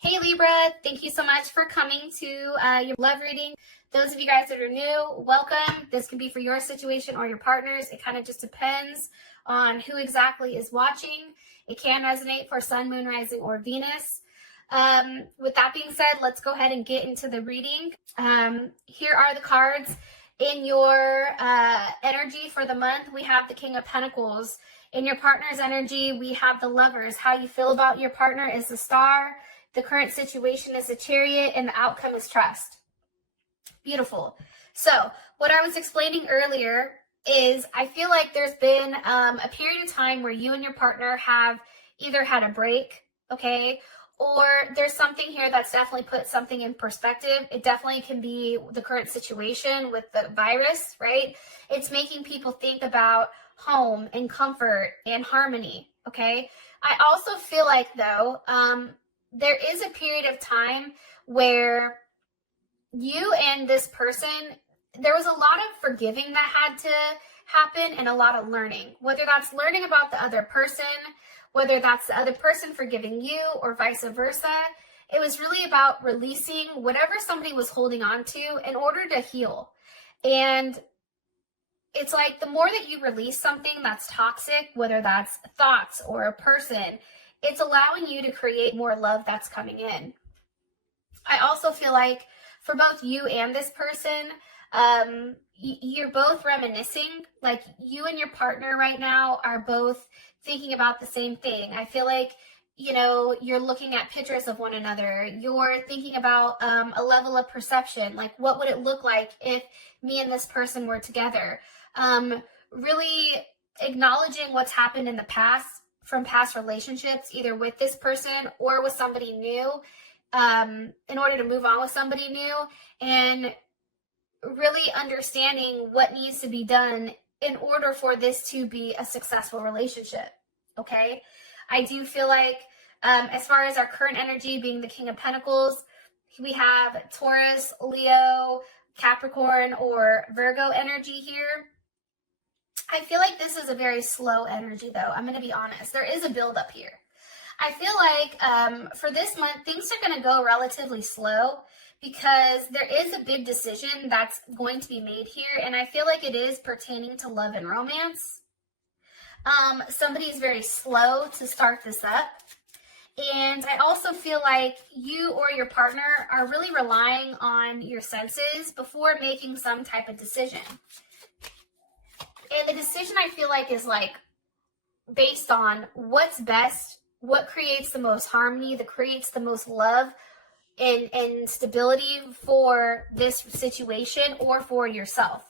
Hey Libra, thank you so much for coming to your love reading. Those of you guys that are new, welcome. This can be for your situation or your partner's. It kind of just depends on who exactly is watching. It can resonate for Sun, Moon, Rising, or Venus. With that being said, let's go ahead and get into the reading. Here are the cards in your energy for the month. We have the King of Pentacles. In your partner's energy, we have the Lovers. How you feel about your partner is the Star. The current situation is the Chariot, and the outcome is trust. Beautiful. So what I was explaining earlier is I feel like there's been a period of time where you and your partner have either had a break, okay, or there's something here that's definitely put something in perspective. It definitely can be the current situation with the virus, right? It's making people think about home and comfort and harmony, okay? I also feel like, though, there is a period of time where you and this person, there was a lot of forgiving that had to happen and a lot of learning, whether that's learning about the other person, whether that's the other person forgiving you or vice versa. It was really about releasing whatever somebody was holding on to in order to heal. And it's like the more that you release something that's toxic, whether that's thoughts or a person, it's allowing you to create more love that's coming in. I also feel like for both you and this person, you're both reminiscing. Like you and your partner right now are both thinking about the same thing. I feel like, you know, you're looking at pictures of one another. You're thinking about a level of perception. Like, what would it look like if me and this person were together? Really acknowledging what's happened in the past from past relationships, either with this person or with somebody new, in order to move on with somebody new, and really understanding what needs to be done in order for this to be a successful relationship, okay? I do feel like, as far as our current energy being the King of Pentacles, we have Taurus, Leo, Capricorn, or Virgo energy here. I feel like this is a very slow energy, though. I'm going to be honest. There is a buildup here. I feel like for this month, things are going to go relatively slow because there is a big decision that's going to be made here, and I feel like it is pertaining to love and romance. Somebody is very slow to start this up, and I also feel like you or your partner are really relying on your senses before making some type of decision. And the decision, I feel like, is like based on what's best, what creates the most harmony, that creates the most love and stability for this situation or for yourself.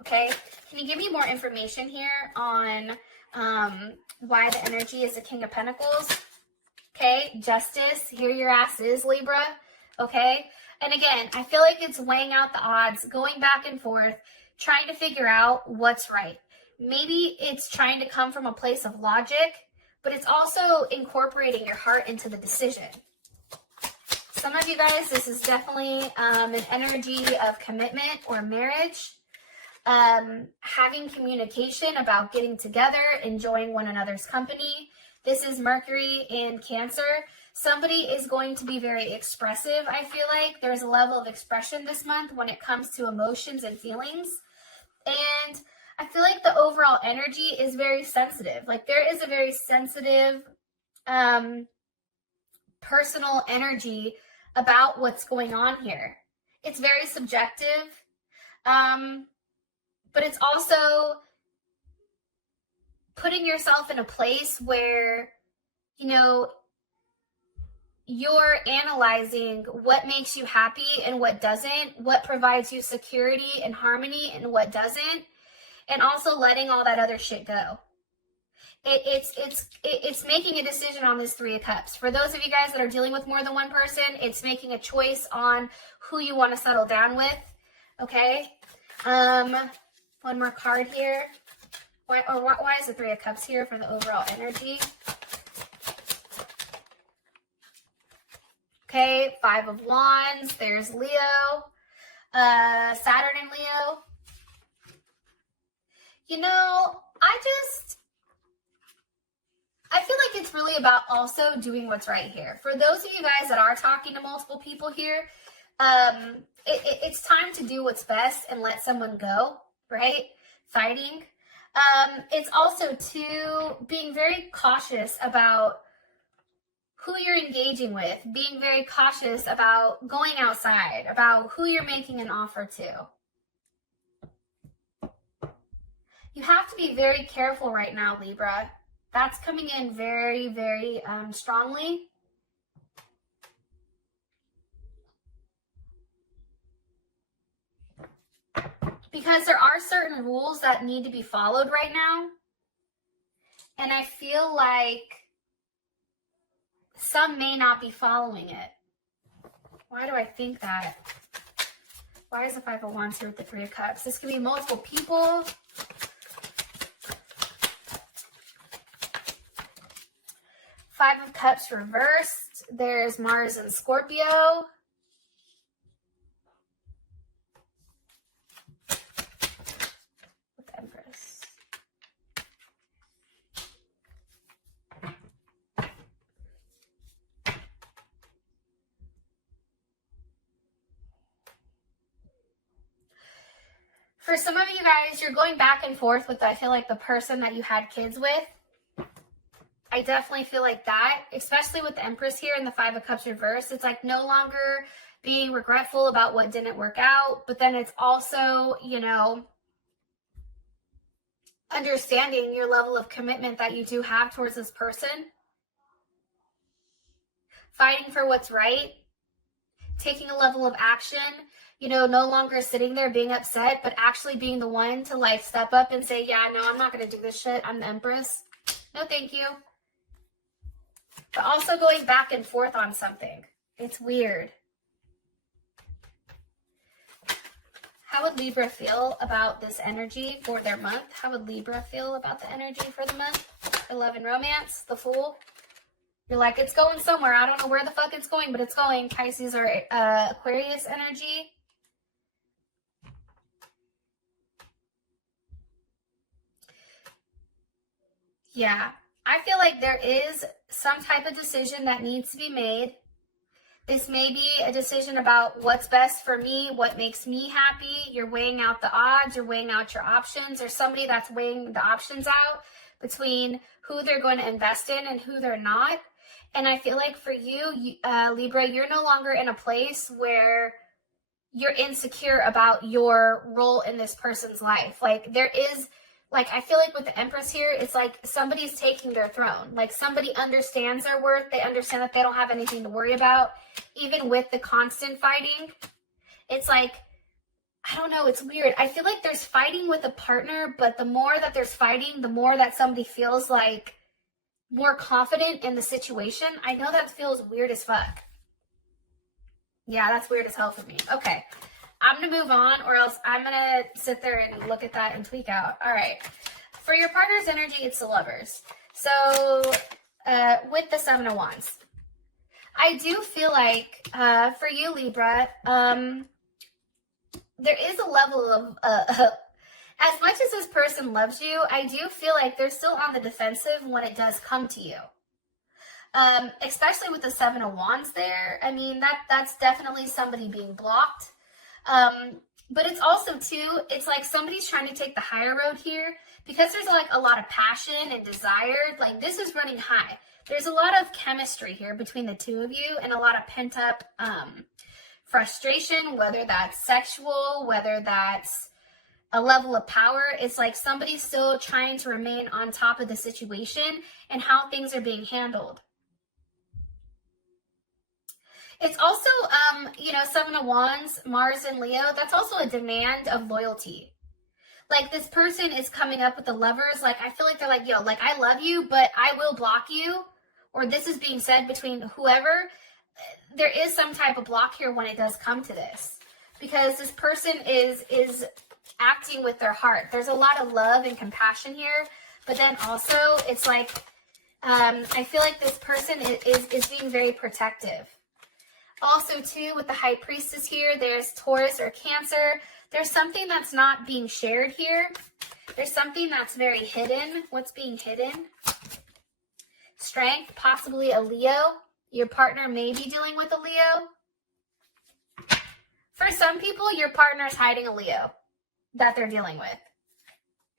Okay, can you give me more information here on why the energy is the King of Pentacles? Okay, Justice, here your ass is, Libra. Okay, and again, I feel like it's weighing out the odds, going back and forth, trying to figure out what's right. Maybe it's trying to come from a place of logic, but it's also incorporating your heart into the decision. Some of you guys, this is definitely an energy of commitment or marriage, having communication about getting together, enjoying one another's company. This is Mercury in Cancer. Somebody is going to be very expressive, I feel like. There's a level of expression this month when it comes to emotions and feelings. And I feel like the overall energy is very sensitive. Like there is a very sensitive, personal energy about what's going on here. It's very subjective, but it's also putting yourself in a place where, you know, you're analyzing what makes you happy and what doesn't, what provides you security and harmony and what doesn't, and also letting all that other shit go. It's making a decision on this Three of Cups. For those of you guys that are dealing with more than one person, it's making a choice on who you want to settle down with. Okay. One more card here. Why is the Three of Cups here for the overall energy? Okay, Five of Wands. There's Leo, Saturn and Leo. You know, I feel like it's really about also doing what's right here. For those of you guys that are talking to multiple people here, it's time to do what's best and let someone go, right? Fighting. It's also too being very cautious about who you're engaging with, being very cautious about going outside, about who you're making an offer to. You have to be very careful right now, Libra. That's coming in very, very strongly. Because there are certain rules that need to be followed right now. And I feel like some may not be following it. Why do I think that? Why is the Five of Wands here with the Three of Cups? This could be multiple people. Five of Cups reversed. There's Mars and Scorpio. With the Empress. For some of you guys, you're going back and forth with, I feel like, the person that you had kids with. I definitely feel like that, especially with the Empress here and the Five of Cups reversed. It's like no longer being regretful about what didn't work out, but then it's also, you know, understanding your level of commitment that you do have towards this person. Fighting for what's right. Taking a level of action. You know, no longer sitting there being upset, but actually being the one to like step up and say, yeah, no, I'm not going to do this shit. I'm the Empress. No, thank you. But also going back and forth on something. It's weird. How would Libra feel about this energy for their month? How would Libra feel about the energy for the month? For love and romance, the Fool. You're like, it's going somewhere. I don't know where the fuck it's going, but it's going. Pisces or Aquarius energy. Yeah, I feel like there is some type of decision that needs to be made. This may be a decision about what's best for me, what makes me happy. You're weighing out the odds, you're weighing out your options. There's somebody that's weighing the options out between who they're going to invest in and who they're not. And I feel like for you, Libra, you're no longer in a place where you're insecure about your role in this person's life. Like there is... Like, I feel like with the Empress here, it's like somebody's taking their throne. Like, somebody understands their worth. They understand that they don't have anything to worry about. Even with the constant fighting, it's like, I don't know, it's weird. I feel like there's fighting with a partner, but the more that there's fighting, the more that somebody feels like more confident in the situation. I know that feels weird as fuck. Yeah, that's weird as hell for me. Okay. I'm going to move on, or else I'm going to sit there and look at that and tweak out. All right. For your partner's energy, it's the Lovers. So with the Seven of Wands, I do feel like for you, Libra, there is a level of, as much as this person loves you, I do feel like they're still on the defensive when it does come to you. Especially with the Seven of Wands there. I mean, that's definitely somebody being blocked. But it's also too, it's like somebody's trying to take the higher road here because there's like a lot of passion and desire. Like this is running high. There's a lot of chemistry here between the two of you and a lot of pent up, frustration, whether that's sexual, whether that's a level of power. It's like somebody's still trying to remain on top of the situation and how things are being handled. It's also, you know, Seven of Wands, Mars and Leo, that's also a demand of loyalty. Like this person is coming up with the Lovers. Like, I feel like they're like, yo, like I love you, but I will block you. Or this is being said between whoever. There is some type of block here when it does come to this. Because this person is acting with their heart. There's a lot of love and compassion here. But then also, it's like, I feel like this person is being very protective. Also, too, with the High Priestess here, there's Taurus or Cancer. There's something that's not being shared here. There's something that's very hidden. What's being hidden? Strength, possibly a Leo. Your partner may be dealing with a Leo. For some people, your partner is hiding a Leo that they're dealing with.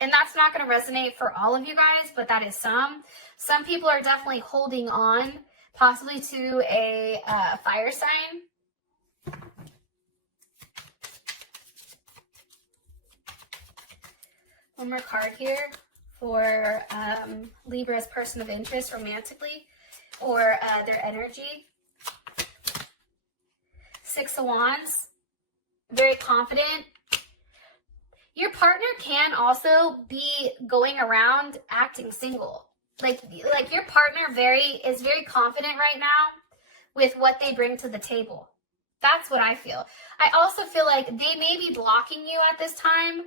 And that's not going to resonate for all of you guys, but that is some. Some people are definitely holding on, possibly to a fire sign. One more card here for Libra's person of interest romantically, or their energy. Six of Wands, very confident. Your partner can also be going around acting single. Like your partner is very confident right now with what they bring to the table. That's what I feel. I also feel like they may be blocking you at this time,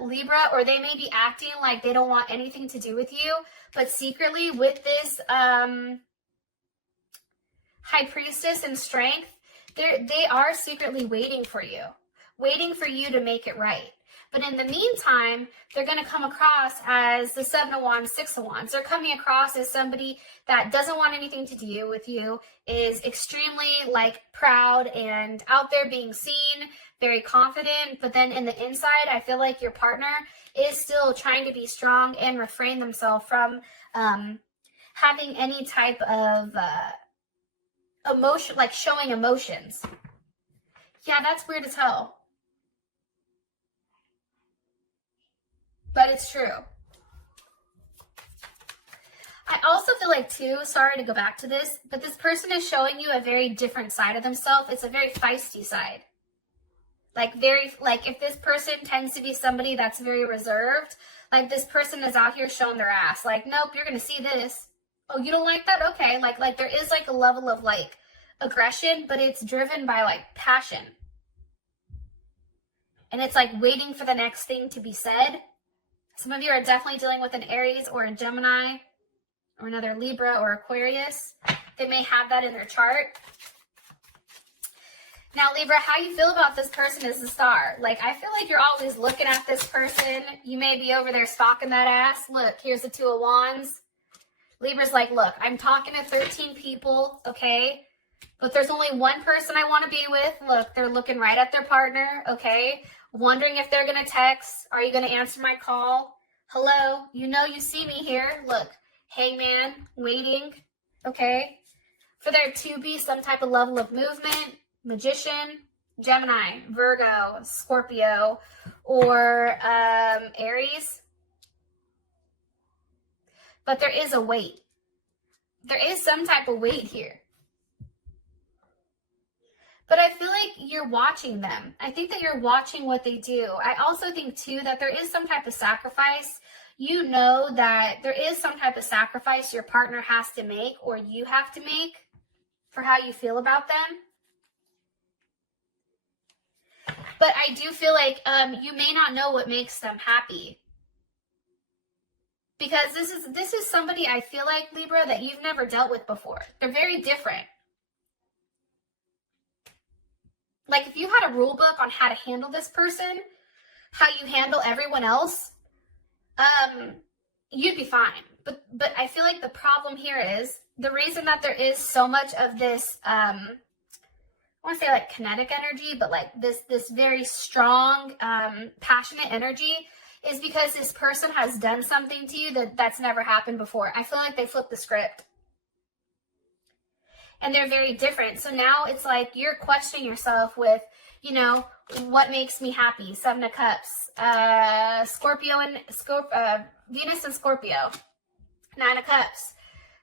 Libra, or they may be acting like they don't want anything to do with you, but secretly with this High Priestess and Strength, they are secretly waiting for you to make it right. But in the meantime, they're going to come across as the Seven of Wands, Six of Wands. They're coming across as somebody that doesn't want anything to do with you, is extremely like proud and out there being seen, very confident. But then in the inside, I feel like your partner is still trying to be strong and refrain themselves from having any type of emotion, like showing emotions. Yeah, that's weird as hell. But it's true. I also feel like too, sorry to go back to this, but this person is showing you a very different side of themselves. It's a very feisty side. Like if this person tends to be somebody that's very reserved, like this person is out here showing their ass. Like, nope, you're going to see this. Oh, you don't like that? Okay. Like there is like a level of like aggression, but it's driven by like passion. And it's like waiting for the next thing to be said. Some of you are definitely dealing with an Aries or a Gemini or another Libra or Aquarius. They may have that in their chart. Now, Libra, how you feel about this person is the star. Like, I feel like you're always looking at this person. You may be over there stalking that ass. Look, here's the Two of Wands. Libra's like, look, I'm talking to 13 people, okay? But there's only one person I want to be with. Look, they're looking right at their partner, okay? Wondering if they're going to text. Are you going to answer my call? Hello? You know you see me here. Look, hangman, waiting, okay? For there to be some type of level of movement, Magician, Gemini, Virgo, Scorpio, or Aries. But there is a wait. There is some type of wait here. But I feel like you're watching them. I think that you're watching what they do. I also think, too, that there is some type of sacrifice. You know that there is some type of sacrifice your partner has to make or you have to make for how you feel about them. But I do feel like you may not know what makes them happy. Because this is somebody, I feel like, Libra, that you've never dealt with before. They're very different. Like, if you had a rule book on how to handle this person, how you handle everyone else, you'd be fine. But I feel like the problem here is the reason that there is so much of this, I want to say like kinetic energy, but like this very strong, passionate energy is because this person has done something to you that's never happened before. I feel like they flipped the script. And they're very different. So now it's like you're questioning yourself with, you know, what makes me happy? Seven of Cups, Venus and Scorpio, Nine of Cups,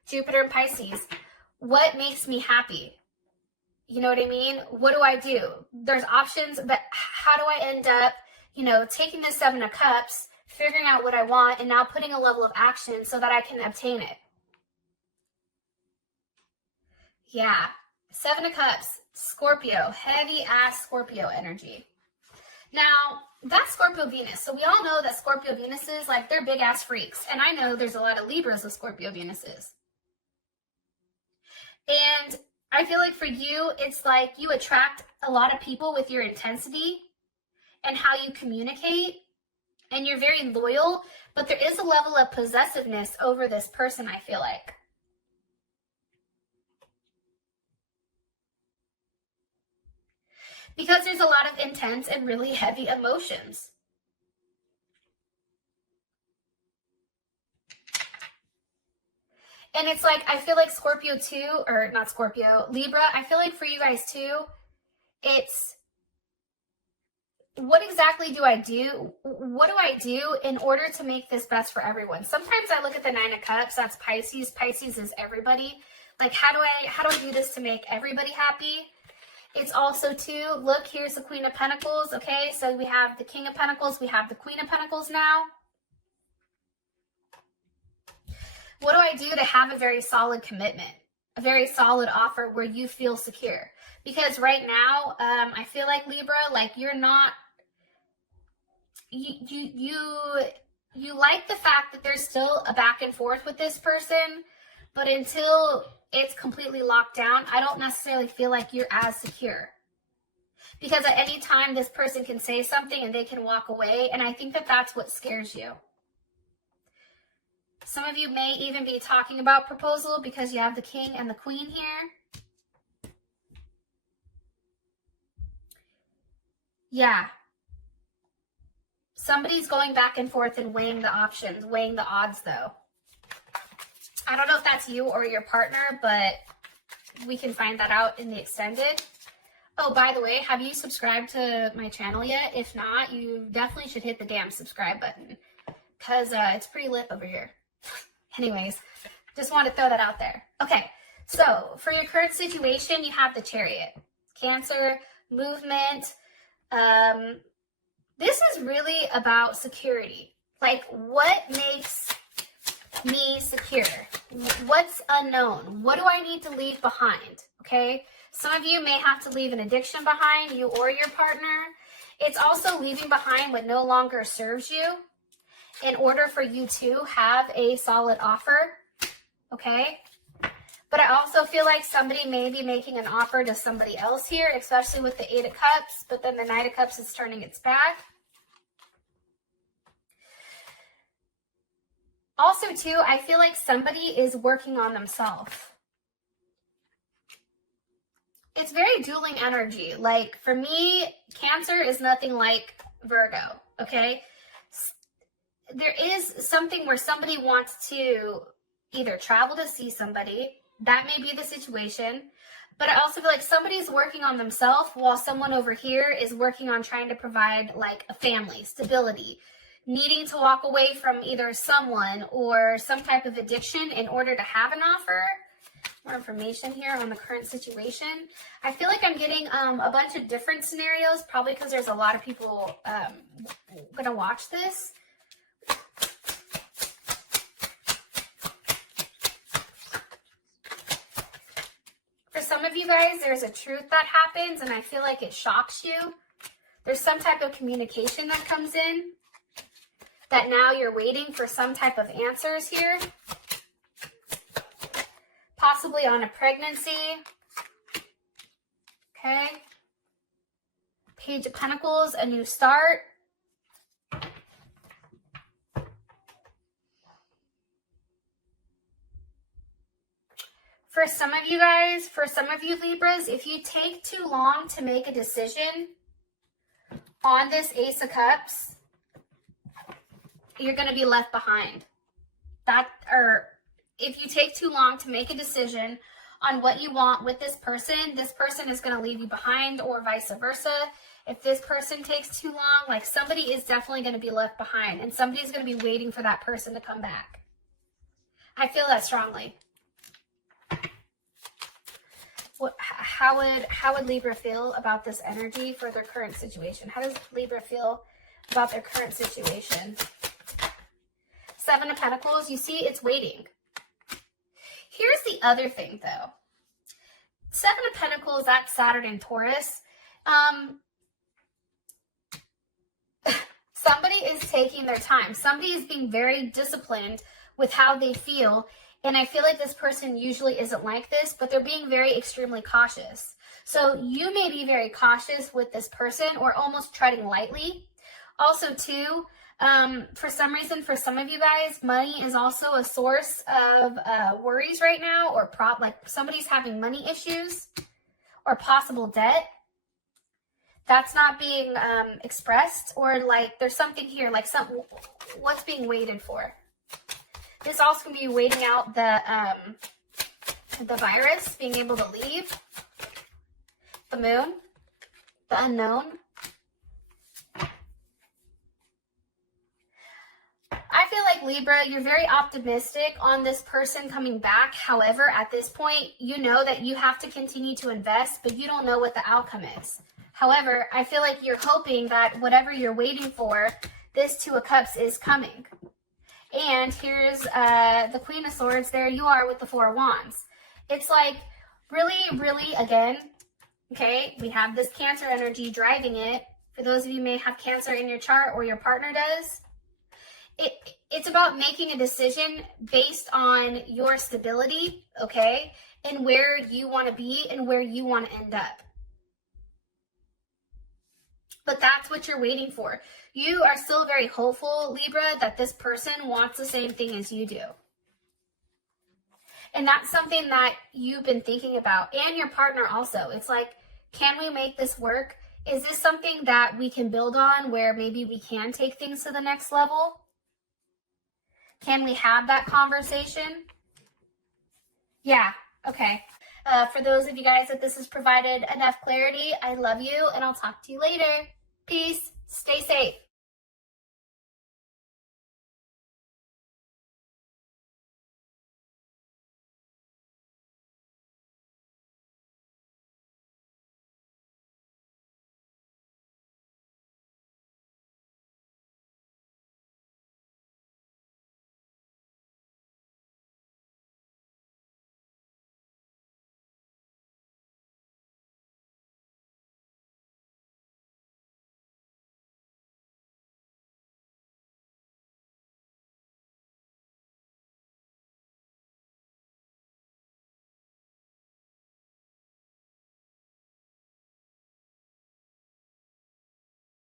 Jupiter and Pisces. What makes me happy? You know what I mean? What do I do? There's options, but how do I end up, you know, taking this Seven of Cups, figuring out what I want, and now putting a level of action so that I can obtain it? Yeah, Seven of Cups, Scorpio, heavy ass Scorpio energy. Now, that's Scorpio Venus. So we all know that Scorpio Venuses, like, they're big ass freaks. And I know there's a lot of Libras with Scorpio Venuses. And I feel like for you, it's like you attract a lot of people with your intensity and how you communicate. and you're very loyal, but there is a level of possessiveness over this person, I feel like. Because there's a lot of intense and really heavy emotions. And it's like, I feel like Scorpio too, or not Scorpio, Libra, I feel like for you guys too, it's, what exactly do I do? What do I do in order to make this best for everyone? Sometimes I look at the Nine of Cups, that's Pisces. Pisces is everybody. Like, how do I do this to make everybody happy? It's also too, look, here's the Queen of Pentacles, okay? So we have the King of Pentacles, we have the Queen of Pentacles now. What do I do to have a very solid commitment, a very solid offer where you feel secure? Because right now, I feel like Libra, like you're not, you like the fact that there's still a back and forth with this person, but until it's completely locked down, I don't necessarily feel like you're as secure. Because at any time, this person can say something and they can walk away, and I think that that's what scares you. Some of you may even be talking about proposal because you have the King and the Queen here. Yeah. Somebody's going back and forth and weighing the options, weighing the odds though. I don't know if that's you or your partner, but we can find that out in the extended. Oh, by the way, have you subscribed to my channel yet? If not, you definitely should hit the damn subscribe button because it's pretty lit over here. Anyways, just want to throw that out there. Okay, so for your current situation, you have the Chariot. Cancer, movement. This is really about security. Like, what makes me secure? What's unknown? What do I need to leave behind? Okay, some of you may have to leave an addiction behind, you or your partner. It's also leaving behind what no longer serves you in order for you to have a solid offer, okay? But I also feel like somebody may be making an offer to somebody else here, especially with the Eight of Cups, but then the Knight of Cups is turning its back. Also, too, I feel like somebody is working on themselves. It's very dueling energy. Like, for me, Cancer is nothing like Virgo, okay? There is something where somebody wants to either travel to see somebody. That may be the situation. But I also feel like somebody's working on themselves while someone over here is working on trying to provide like a family, stability, needing to walk away from either someone or some type of addiction in order to have an offer. More information here on the current situation. I feel like I'm getting a bunch of different scenarios, probably because there's a lot of people going to watch this. For some of you guys, there's a truth that happens, and I feel like it shocks you. There's some type of communication that comes in that now you're waiting for some type of answers here. Possibly on a pregnancy. Okay. Page of Pentacles, a new start. For some of you guys, for some of you Libras, if you take too long to make a decision on this Ace of Cups, you're going to be left behind. If you take too long to make a decision on what you want with this person is going to leave you behind, or vice versa. If this person takes too long, like somebody is definitely going to be left behind, and somebody's going to be waiting for that person to come back. I feel that strongly. How would Libra feel about this energy for their current situation? How does Libra feel about their current situation? Seven of Pentacles, you see it's waiting. Here's the other thing though. Seven of Pentacles, that's Saturn and Taurus. Somebody is taking their time. Somebody is being very disciplined with how they feel. And I feel like this person usually isn't like this, but they're being very extremely cautious. So you may be very cautious with this person or almost treading lightly. Also too, For some reason, for some of you guys, money is also a source of worries right now, or like somebody's having money issues or possible debt. That's not being expressed, or like there's something here, like what's being waited for. This also can be waiting out the virus, being able to leave, the moon, the unknown. I feel like Libra, you're very optimistic on this person coming back. However, at this point, you know that you have to continue to invest, but you don't know what the outcome is. However, I feel like you're hoping that whatever you're waiting for, this Two of Cups is coming. And here's the Queen of Swords. There you are with the Four of Wands. It's like really, really, again, okay, we have this Cancer energy driving it. For those of you who may have Cancer in your chart, or your partner does, it's about making a decision based on your stability, okay, and where you want to be and where you want to end up. But that's what you're waiting for. You are still very hopeful, Libra, that this person wants the same thing as you do. And that's something that you've been thinking about, and your partner also. It's like, can we make this work? Is this something that we can build on, where maybe we can take things to the next level? Can we have that conversation? Yeah, okay. For those of you guys that this has provided enough clarity, I love you, and I'll talk to you later. Peace. Stay safe.